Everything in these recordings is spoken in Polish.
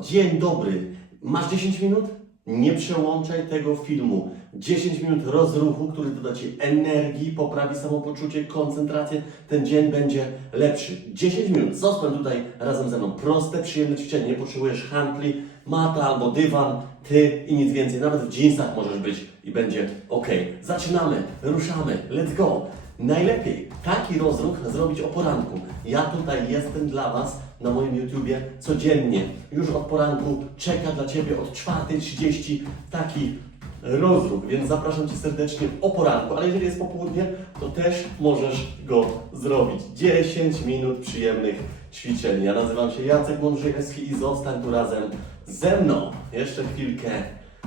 Dzień dobry. Masz 10 minut? Nie przełączaj tego filmu. 10 minut rozruchu, który doda Ci energii, poprawi samopoczucie, koncentrację. Ten dzień będzie lepszy. 10 minut. Zostań tutaj razem ze mną. Proste, przyjemne ćwiczenie. Nie potrzebujesz handli, mata albo dywan, ty i nic więcej. Nawet w jeansach możesz być i będzie ok. Zaczynamy, ruszamy, let's go. Najlepiej taki rozruch zrobić o poranku. Ja tutaj jestem dla Was na moim YouTubie codziennie. Już od poranku czeka dla Ciebie od 4.30 taki rozruch, więc zapraszam Cię serdecznie o poranku. Ale jeżeli jest popołudnie, to też możesz go zrobić. 10 minut przyjemnych ćwiczeń. Ja nazywam się Jacek Mądrzejewski i zostań tu razem ze mną. Jeszcze chwilkę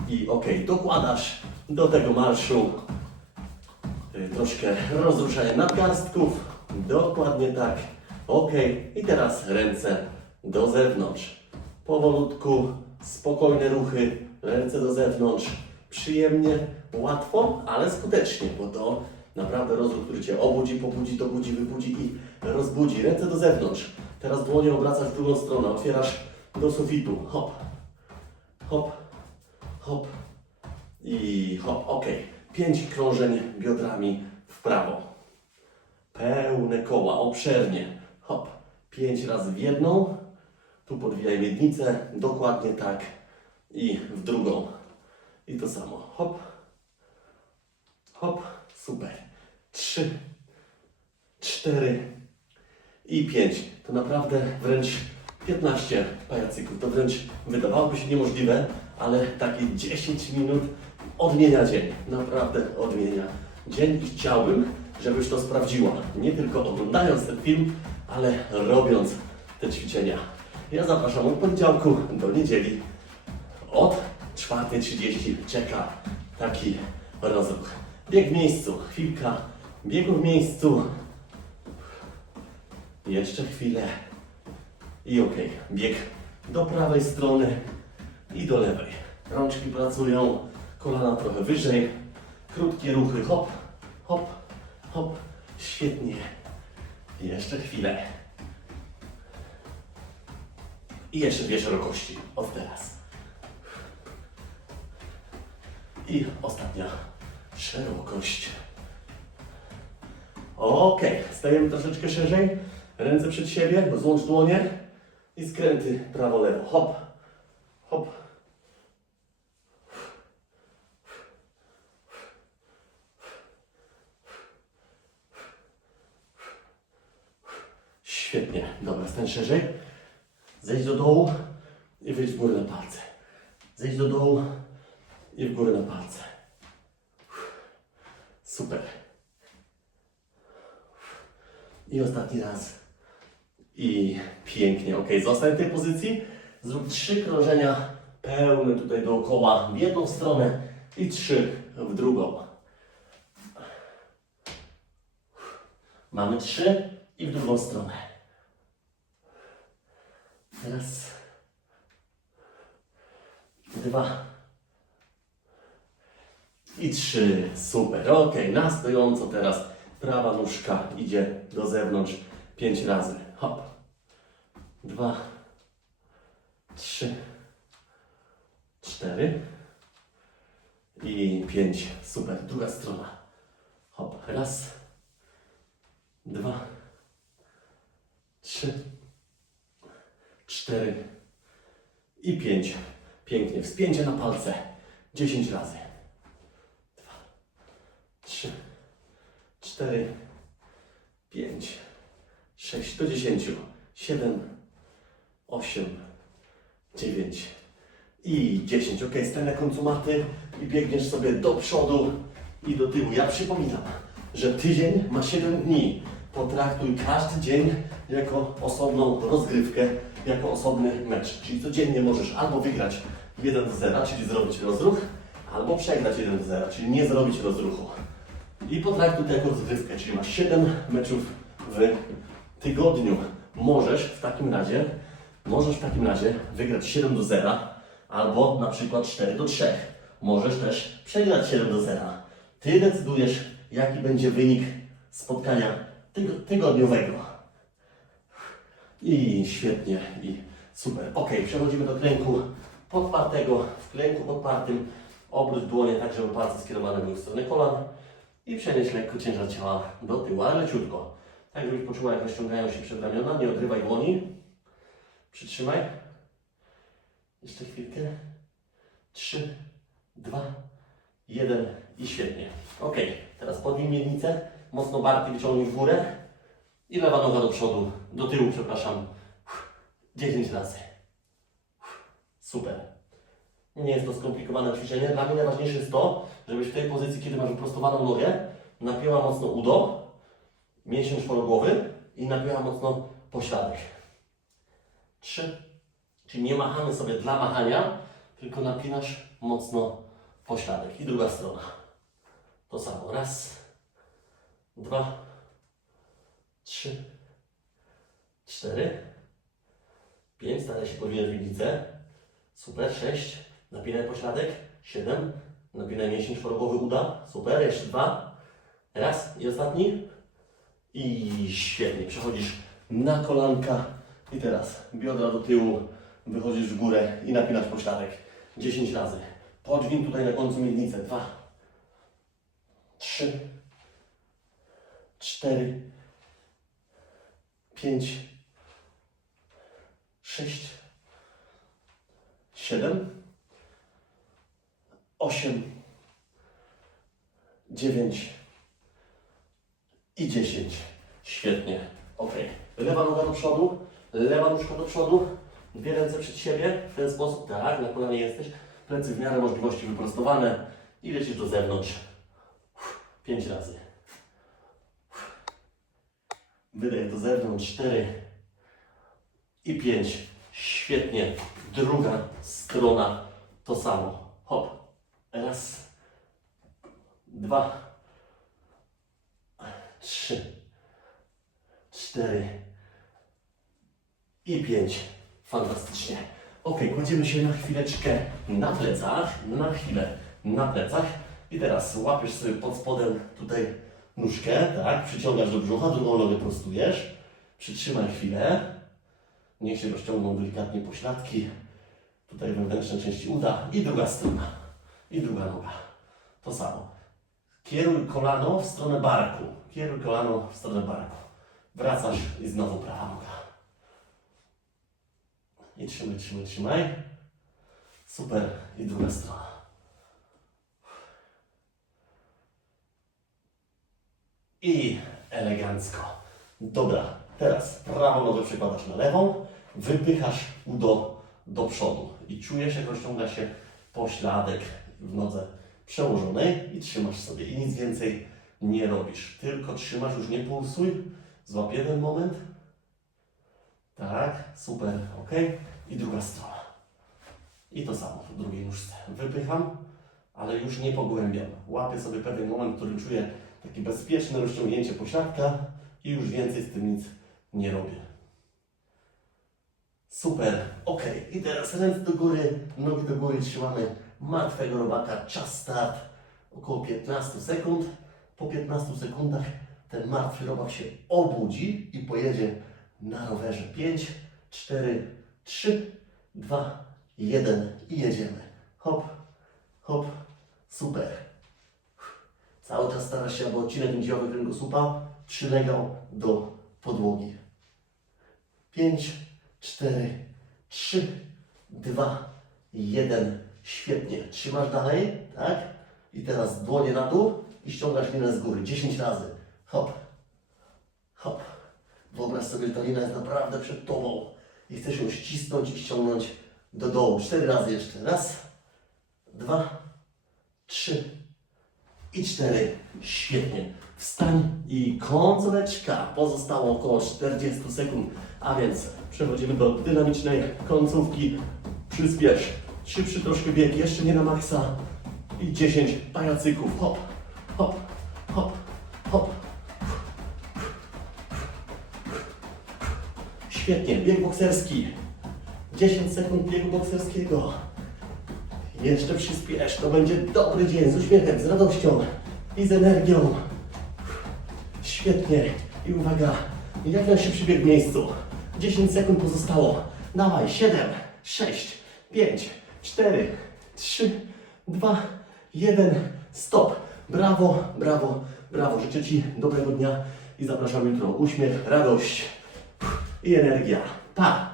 i ok, dokładasz do tego marszu Y, troszkę rozruszania nadgarstków. Dokładnie tak. Ok. I teraz ręce do zewnątrz. Powolutku, spokojne ruchy, ręce do zewnątrz. Przyjemnie, łatwo, ale skutecznie, bo to naprawdę rozruch, który Cię obudzi, pobudzi, dobudzi, wybudzi i rozbudzi. Ręce do zewnątrz. Teraz dłonie obracasz w drugą stronę, otwierasz do sufitu. Hop, hop, hop, i hop, ok. Pięć krążeń biodrami w prawo. Pełne koła, obszernie. Hop. Pięć razy w jedną. Tu podwijaj miednicę, dokładnie tak. I w drugą. I to samo. Hop. Hop. Super. Trzy. Cztery. I pięć. To naprawdę wręcz 15 pajacyków. To wręcz wydawałoby się niemożliwe, ale takie 10 minut odmienia dzień. Naprawdę odmienia dzień i chciałbym, żebyś to sprawdziła. Nie tylko oglądając ten film, ale robiąc te ćwiczenia. Ja zapraszam od poniedziałku do niedzieli. Od 4.30 czeka taki rozruch. Bieg w miejscu, chwilka biegu w miejscu. Jeszcze chwilę. I ok, bieg do prawej strony i do lewej. Rączki pracują, kolana trochę wyżej, krótkie ruchy, hop, hop, hop, świetnie. Jeszcze chwilę. I jeszcze dwie szerokości, od teraz. I ostatnia szerokość. Ok, stajemy troszeczkę szerzej, ręce przed siebie, złącz dłonie i skręty prawo-lewo. Hop. Świetnie. Dobra, stań szerzej. Zejdź do dołu i wyjdź w górę na palce. Zejdź do dołu i w górę na palce. Super. I ostatni raz. I pięknie. Ok, zostań w tej pozycji. Zrób trzy krążenia pełne tutaj dookoła w jedną stronę i trzy w drugą. Mamy trzy i w drugą stronę. Raz. Dwa. I trzy. Super. Ok, na stojąco teraz. Prawa nóżka idzie do zewnątrz pięć razy. Hop. Dwa. Trzy. Cztery. I pięć. Super. Druga strona. Hop. Raz. Dwa. Trzy. Cztery. I pięć. Pięknie. Wspięcie na palce. Dziesięć razy. Dwa. Trzy. Cztery. Pięć. Sześć. Do dziesięciu. Siedem. Osiem. Dziewięć. I dziesięć. Ok, stań na końcu maty i biegniesz sobie do przodu i do tyłu. Ja przypominam, że tydzień ma 7 dni. Potraktuj każdy dzień jako osobną rozgrywkę, jako osobny mecz. Czyli codziennie możesz albo wygrać 1 do 0, czyli zrobić rozruch, albo przegrać 1 do 0, czyli nie zrobić rozruchu. I potraktuj to jako rozgrywkę, czyli masz 7 meczów w tygodniu. Możesz w takim razie, możesz w takim razie wygrać 7 do 0, albo na przykład 4 do 3. Możesz też przegrać 7 do 0. Ty decydujesz, jaki będzie wynik spotkania tygo- tygodniowego. I świetnie, i Super. Ok, przechodzimy do kręgu podpartego. W kręgu podpartym obróć dłonie tak, żeby palce skierowane były w stronę kolan i przenieś lekko ciężar ciała do tyłu, ale leciutko. Tak, żebyś poczuła, jak rozciągają się przedramiona. Nie odrywaj dłoni. Przytrzymaj. Jeszcze chwilkę. Trzy, dwa, jeden i świetnie. Ok, teraz podnij miednicę, mocno barki wyciągnij w górę i lewa noga do przodu, do tyłu, przepraszam. 10 razy. Super. Nie jest to skomplikowane ćwiczenie. Dla mnie najważniejsze jest to, żebyś w tej pozycji, kiedy masz wyprostowaną nogę, napięła mocno udo, mięsień czworogłowy i napięła mocno pośladek. Trzy. Czyli nie machamy sobie dla machania, tylko napinasz mocno pośladek. I druga strona. To samo. Raz, dwa, trzy, cztery, pięć. Staraj się podwinąć miednicę. Super. Sześć. Napinaj pośladek. Siedem. Napinaj mięsień czworogłowy uda. Super. Jeszcze dwa. Raz. I ostatni. I świetnie. Przechodzisz na kolanka. I teraz biodra do tyłu. Wychodzisz w górę i napinasz pośladek. 10 razy. Podwin tutaj na końcu miednicę. Dwa. Trzy. Cztery. Pięć. Sześć. Siedem. Osiem. Dziewięć. I 10. Świetnie. Ok. Lewa noga do przodu, lewa nóżka do przodu, dwie ręce przed siebie, w ten sposób, tak, na kolanie jesteś, plecy w miarę możliwości wyprostowane i lecisz do zewnątrz. Pięć razy. Wydaj do zewnątrz, cztery i pięć. Świetnie. Druga strona to samo. Hop. Raz, dwa, trzy, cztery i pięć. Fantastycznie. Ok, kładziemy się na chwileczkę na plecach, na chwilę na plecach i teraz łapiesz sobie pod spodem tutaj nóżkę, tak, przyciągasz do brzucha, drugą nogę prostujesz, przytrzymaj chwilę, niech się rozciągną delikatnie pośladki, tutaj wewnętrzne części uda i druga strona, i druga noga, to samo. Kieruj kolano w stronę barku. Kieruj kolano w stronę barku. Wracasz i znowu prawa noga. I trzymaj, trzymaj, trzymaj. Super. I druga strona. I elegancko. Dobra, teraz prawą nogę przekładasz na lewą, wypychasz udo do przodu i czujesz, jak rozciąga się pośladek w nodze przełożonej i trzymasz sobie. I nic więcej nie robisz. Tylko trzymasz, już nie pulsuj. Złap jeden moment. Tak, super, ok. I druga strona. I to samo w drugiej nóżce. Wypycham, ale już nie pogłębiam. Łapię sobie pewien moment, w którym czuję takie bezpieczne rozciągnięcie pośladka i już więcej z tym nic nie robię. Super, ok. I teraz ręce do góry, nogi do góry, trzymamy martwego robaka. Czas start około 15 sekund. Po 15 sekundach ten martwy robak się obudzi i pojedzie na rowerze. 5, 4, 3, 2, 1 i jedziemy. Hop, hop, super. Cały czas starasz się, aby odcinek międziowy kręgosłupa przylegał do podłogi. 5, 4, 3, 2, 1. Świetnie. Trzymasz dalej, tak? I teraz dłonie na dół i ściągasz linę z góry. 10 razy. Hop, hop. Wyobraź sobie, że ta lina jest naprawdę przed tobą i chcesz ją ścisnąć i ściągnąć do dołu. 4 razy jeszcze. Raz, dwa, trzy i cztery. Świetnie. Wstań i końcóweczka. Pozostało około 40 sekund, a więc przechodzimy do dynamicznej końcówki. Przyspiesz. Szybszy troszkę bieg, jeszcze nie na maksa. I 10 pajacyków. Hop, hop, hop, hop. Świetnie, bieg bokserski. 10 sekund biegu bokserskiego. Jeszcze przyspiesz, to będzie dobry dzień z uśmiechem, z radością i z energią. Świetnie. I uwaga, jak najszybszy bieg w miejscu. 10 sekund pozostało. Dawaj, 7, 6, 5, 4, 3, 2, 1. Stop. Brawo, brawo, brawo. Życzę Ci dobrego dnia i zapraszam jutro. Uśmiech, radość i energia. Pa!